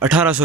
1500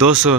200